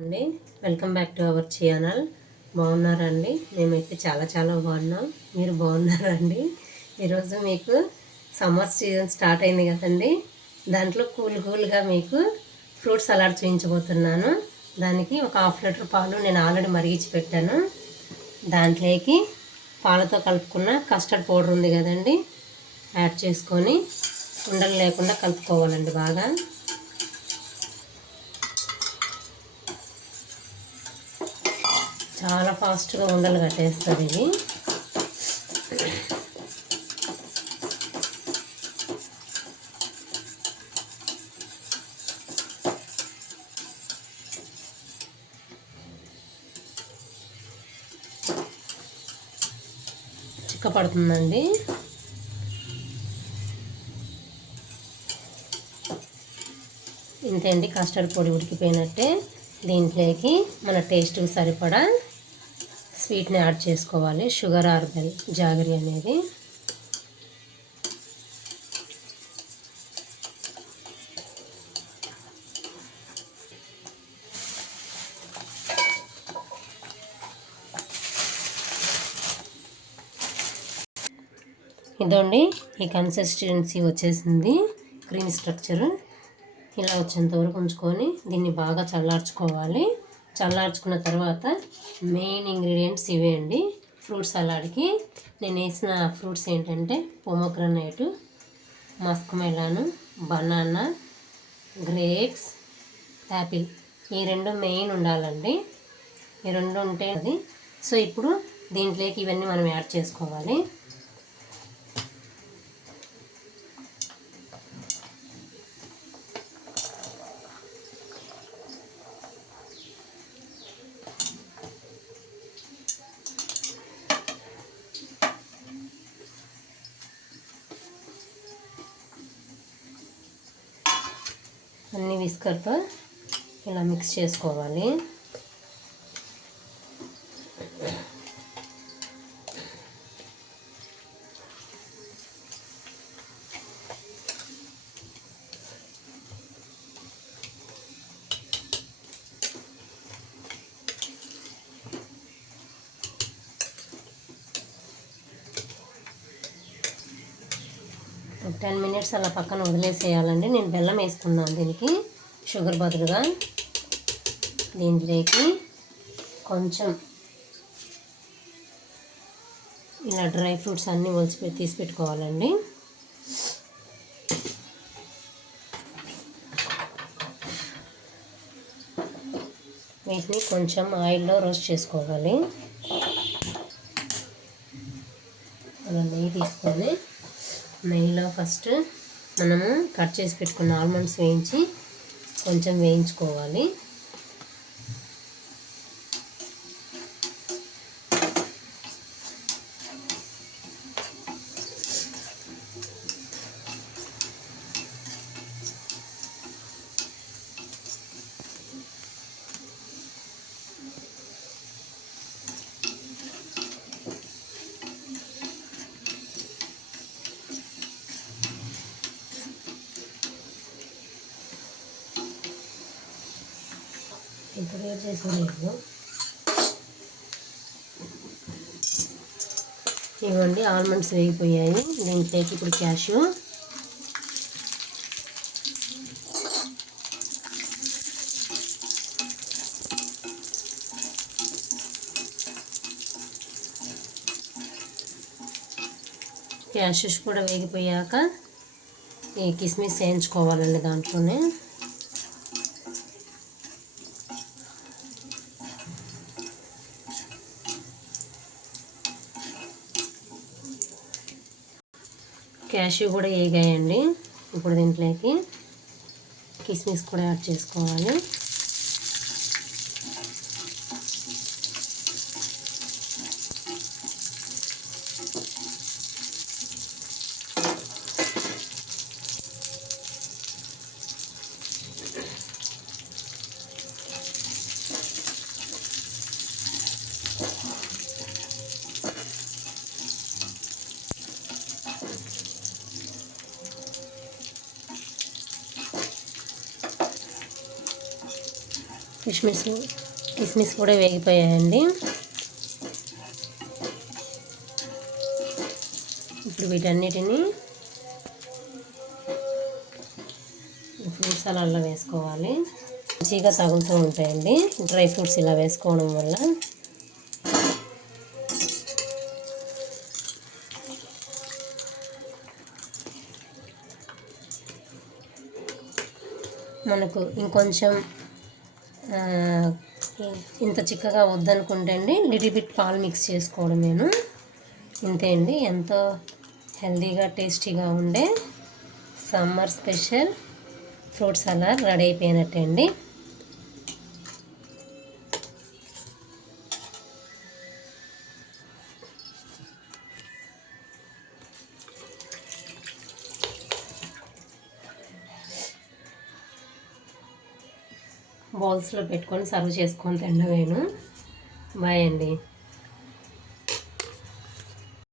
అండి welcome back to our channel. బాగున్నారా అండి? మేమైతే చాలా బాగున్నాం. మీరు బాగున్నారా అండి? ఈరోజు మీకు సమ్మర్ సీజన్ స్టార్ట్ అయింది కదండి, దాంట్లో కూల్గా మీకు ఫ్రూట్ సలాడ్ చూపించబోతున్నాను. దానికి ఒక హాఫ్ లీటర్ పాలు నేను ఆల్రెడీ మరిగించి పెట్టాను. దాంట్లోకి పాలతో కలుపుకున్న కస్టర్డ్ పౌడర్ ఉంది కదండి, యాడ్ చేసుకొని ఉండలు లేకుండా కలుపుకోవాలండి. బాగా చాలా ఫాస్ట్గా ఉండలు కట్టేస్తుంది ఇది. చిక్కపడుతుందండి. ఇంతే అండి, కస్టర్డ్ పొడి ఉడికిపోయినట్టే. దీంట్లోకి మన టేస్ట్కి సరిపడా స్వీట్ని యాడ్ చేసుకోవాలి. షుగర్ ఆర్ జాగరి అనేది. ఇదండి, ఈ కన్సిస్టెన్సీ వచ్చేసింది. క్రీమ్ స్ట్రక్చర్ ఇలా వచ్చేంత వరకు ఉంచుకొని దీన్ని బాగా చల్లార్చుకోవాలి. చల్లార్చుకున్న తర్వాత మెయిన్ ఇంగ్రీడియంట్స్ ఇవే అండి. ఫ్రూట్ సలాడ్కి నేను వేసిన ఫ్రూట్స్ ఏంటంటే pomegranate, musk melon, banana, grapes, apple. ఈ రెండు మెయిన్ ఉండాలండి. ఈ రెండు ఉంటే అది. సో ఇప్పుడు దీంట్లోకి ఇవన్నీ మనం యాడ్ చేసుకోవాలి. అన్ని విస్కర్తో ఇలా మిక్స్ చేసుకోవాలి. ఒక 10 minutes అలా పక్కన వదిలేసేయాలండి. నేను బెల్లం వేసుకున్నాను దీనికి షుగర్ బదులుగా. దీంట్లోకి కొంచెం ఇలా డ్రై ఫ్రూట్స్ అన్నీ తీసి పెట్టుకోవాలండి. వీటిని కొంచెం ఆయిల్లో రోస్ట్ చేసుకోవాలి. అలా నెయ్యి తీసుకొని నెయ్యిలో ఫస్ట్ మనము కట్ చేసి పెట్టుకున్న ఆల్మండ్స్ కొంచెం వేయించుకోవాలి. ఇప్పుడు ఏం చేసుకోలేదు. ఇవ్వండి, ఆల్మండ్స్ వేగిపోయాయి. దీంట్లోకి ఇప్పుడు క్యాష్యూ, క్యాష్యూస్ కూడా వేగిపోయాక ఈ కిస్మిస్ వేయించుకోవాలండి. దాంట్లోనే క్యాష్యూ కూడా వేగాయండి. ఇప్పుడు దీంట్లోకి కిస్మిస్ కూడా యాడ్ చేసుకోవాలి. కిస్మిస్ కూడా వేగిపోయాయండి. ఇప్పుడు వీటన్నిటిని ఫ్రూట్స్ సలాడ్లో వేసుకోవాలి. మంచిగా తగులుతూ ఉంటాయండి డ్రై ఫ్రూట్స్ ఇలా వేసుకోవడం వల్ల. మనకు ఇంకొంచెం ఇంత చిక్కగా వద్దనుకుంటే అండి లిటిల్ బిట్ పాలు మిక్స్ చేసుకోవడం. నేను ఇంతే అండి. ఎంతో హెల్తీగా టేస్టీగా ఉండే summer special fruit salad ready అయిపోయినట్టే అండి. బౌల్స్లో పెట్టుకొని సర్వ్ చేసుకొని తినడమేను. బాయ్ అండి.